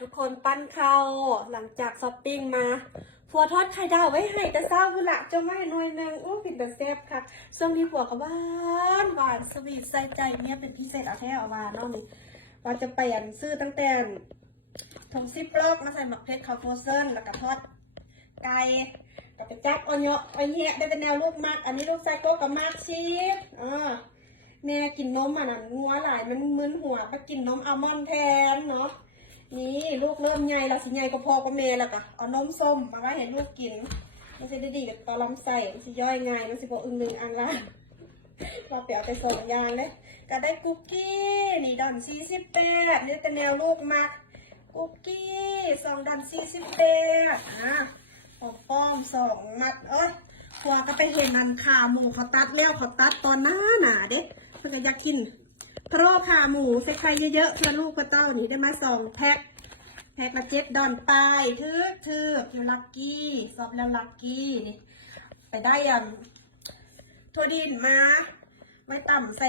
ทุกคนปั้นข้าวหลังจากช้อปปิ้งมาผัวทอดไข่ดาวไว้ให้แต่เศร้าพุ่นละจะไม่หน่วยหนึ่งโอ้ผิดแต่แซ่บค่ะช่วงนี้ผัวก็หวานสวีทใส่ใจเนี่ยเป็นพิเศษเอาแท้เอามาเนาะนี่เราจะเปลี่ยนซื้อตั้งแต่ถุงซิปล็อกมาใส่หมักเพชรคาโฟเซนแล้วก็ทอดไก่กับไปจับเอาเนาะไอ้เหี้ยได้เป็นแนวลูกมากอันนี้ลูกไซโก้กับมากชีสแม่กินนมอ่ะนะงัวหลายมันมึนหัวไปกินนมอัลมอนด์แทนเนาะนี่ลูกเริ่มใหญ่แล้วสิใหญ่ก็พอกับแม่แล้วก็เอานมส้มมาไว้ให้ลูกกินมันจะได้ดีกับตอลำไส้มันจะย่อยง่ายมันจะบอกอึ้งหนึ่งอันละเราเปลี่ยนไปส่งยางเลยก็ได้คุกกี้นี่ดอน48นี่เป็นแนวลูกมักคุกกี้2 ดอน48ของป้อม2 มัดหัวก็ไปเห็นนันขาหมูเขาตัดแล้วเขาตัดตอนหนาเด็กเพื่อนก็อยากกินเพราะขาหมูใส่ไข่เยอะๆเพื่อลูกก็เต้านี่ได้มา2 แพ็คละ7 ดอนปลายทึกอยู่ลักกี้สอบแล้วลักกี้นี่ไปได้ยังถั่วดินมาไม่ต่ำใส่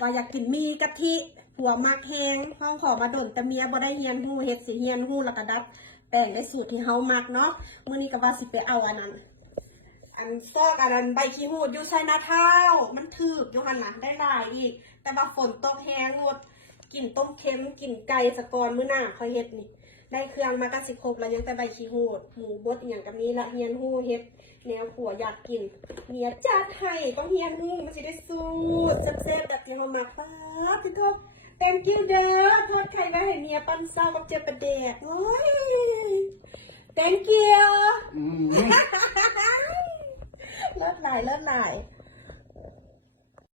ว่าอยากกินมีกะทิหัวมักแห้งห้องขอมาดนแต่เมียบ่ได้เฮียนหูเฮ็ดสิเฮียนหูแล้วก็ดับแป้งได้สูตรที่เฮามักเนาะมื้อนี้ก็ว่าสิไปเอาอันนั้นซอกอันนั้นใบขี้หูดอยู่ใส่นาเท้ามันถึกอยู่หั่นน่ะได้หลายอีกแต่ว่าฝนตกแห้งหมดกินต้มเค็มกินไก่สะกอนมื้อหน้าค่อยเฮ็ดนี่ได้เครื่องมาก็สิครบแล้วยังแต่ใบขี้หูดหมูบดอีหยังก็มีละเฮียนหูเฮ็ดแนวผัวอยากกินเมียจัดให้ต้องเฮียนหูมันสิได้สูตรแซ่บๆแบบที่เฮามักป๊าดที่เขาthank you เด้อทอดไข่ไว้ให้เมียปั้นเศร้ากับเจี๊ยบประเดกโอ้ย thank you เลิศหลาย